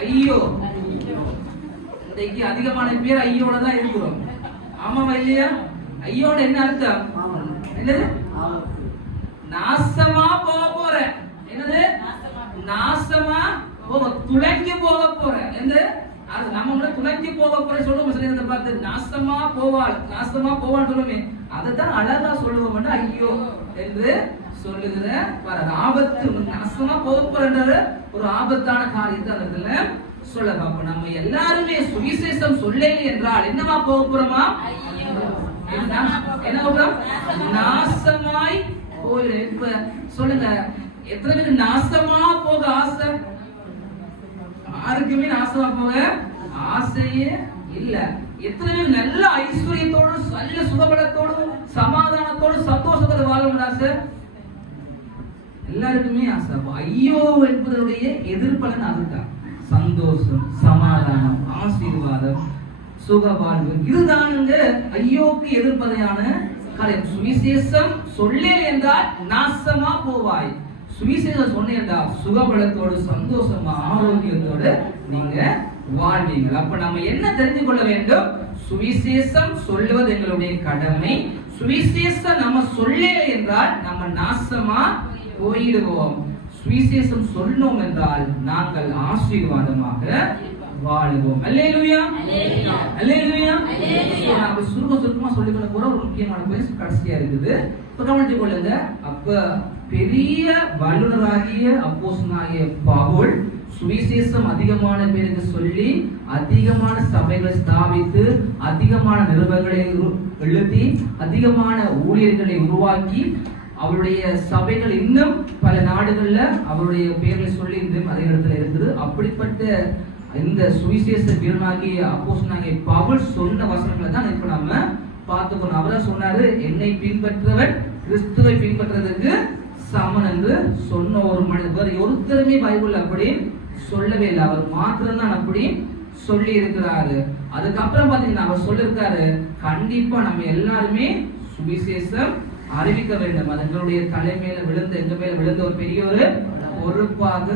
ஐயோ. இன்னைக்கு அதிகமான பேர் ஐயோட தான் இருக்கிறோம். ஆமாவா இல்லையா? ஐயோட என்ன அர்த்தம்? என்னது? நாசமா போக போற. என்னது? நாசமா போக, துளைஞ்சு போக போற. என்னது? அது நம்ம கூட துளைஞ்சு போக போற சொல்லுவோம். சரீரத்தை பார்த்து நாசமா போவாள், நாசமா போவான்னு சொல்லுமே, அதைத்தான் அழகா சொல்லுவோம். ஐயோ என்று சொல்லுகிற ஆபத்து, நாசமா போக போற ஒரு ஆபத்தான காரியத்தை அந்த இடத்துல சொல்ல பார்ப்போம். நம்ம எல்லாருமே சுவிசேஷம் சொல்லலை என்றால் என்னவா போக போறோமா? என்ன போறோம்? நாசமாய் போயிடும். இப்ப சொல்லுங்க, எத்தனை பேருக்கு நாசமா போக ஆசை? யாருக்குமே நாசமா போக ஆசையே இல்ல. எத்தனை பேர் நல்ல ஐஸ்வர்யத்தோடு, நல்ல சுகபலத்தோடு, சமாதானத்தோடு, சந்தோஷத்தோடு வாழணும் ஆசை? எல்லாருக்குமே ஆசை. ஐயோ என்பதனுடைய எதிர்ப்பலன் அதுதான். சந்தோஷம், சமாதானம், ஆசீர்வாதம், சுகவாழ்வு, இதுதானுங்க ஐயோக்கு எதிர்ப்பதையான காரியம். சுவிசேஷம் சொல்லே என்றால் நாசமா போவாய். சுவிசேஷம் சொன்னேன் என்றால் சுகபலத்தோடு, சந்தோஷமா, ஆரோக்கியத்தோடு நீங்க வாழ்வீங்க. அப்ப நம்ம என்ன தெரிந்து கொள்ள வேண்டும்? சுவிசேஷம் சொல்லுவது எங்களுடைய கடமை. சுவிசேஷம் நம்ம சொல்லே என்றால் நம்ம நாசமா போயிடுவோம். சுவிசேஷம் சொன்னோம் என்றால் நாங்கள் ஆசீர்வாதமாக வாழுவோம். அல்லேலூயா, அல்லேலூயா. நாம சுருக்கமா சொல்லிக்கொள்ள போற ஒரு முக்கியமான பேஸ் கடைசியா இருக்குது. இப்ப கவனித்துக் கொள்ளுங்க. அப்ப பெரிய வல்லுநராகிய அப்போஸ்தலனாகிய பவுல் சுவிசேஷம் அதிகமான பேருக்கு சொல்லி, அதிகமான சபைகளை ஸ்தாபித்து, அதிகமான நிறுவனங்களை எழுதி, அதிகமான ஊழியர்களை உருவாக்கி, அவருடைய சபைகள் இன்னும் பல நாடுகள்ல அவருடைய பெயர்களை சொல்லி இன்னும் அதே இடத்துல இருக்குது. அப்படிப்பட்ட இந்த சுவிசேஷ வீரனாகிய அப்போஸ்தலனாகிய பவுல் சொன்ன வசனங்களை தான் இப்ப நம்ம பார்த்துக்கணும். அவரா சொன்னாரு, என்னை பின்பற்றவன் கிறிஸ்துவை பின்பற்றுறதுக்கு சமன் என்று சொன்ன ஒரு மனிதர் ஒருத்தருமே பைபிள் அப்படி சொல்லவே இல்லை. அவர் மாத்திரம் தான் அப்படி சொல்லி இருக்கிறாரு. அதுக்கப்புறம் பாத்தீங்கன்னா அவர் சொல்லிருக்காரு, கண்டிப்பா நம்ம எல்லாருமே சுவிசேஷம் அறிவிக்க வேண்டும். அது எங்களுடைய தலைமையில விழுந்த, எங்க மேல விழுந்த ஒரு பெரிய ஒரு பொறுப்பாக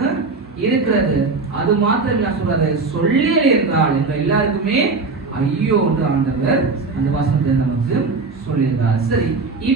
இருக்கிறது. அது மாத்திரம் என்ன சொல்றாரு? சொல்லி என்றால் எங்க எல்லாருக்குமே ஐயோ என்று ஆண்டவர் அந்த வசனத்தை நமக்கு சொல்லியிருக்கார். சரி.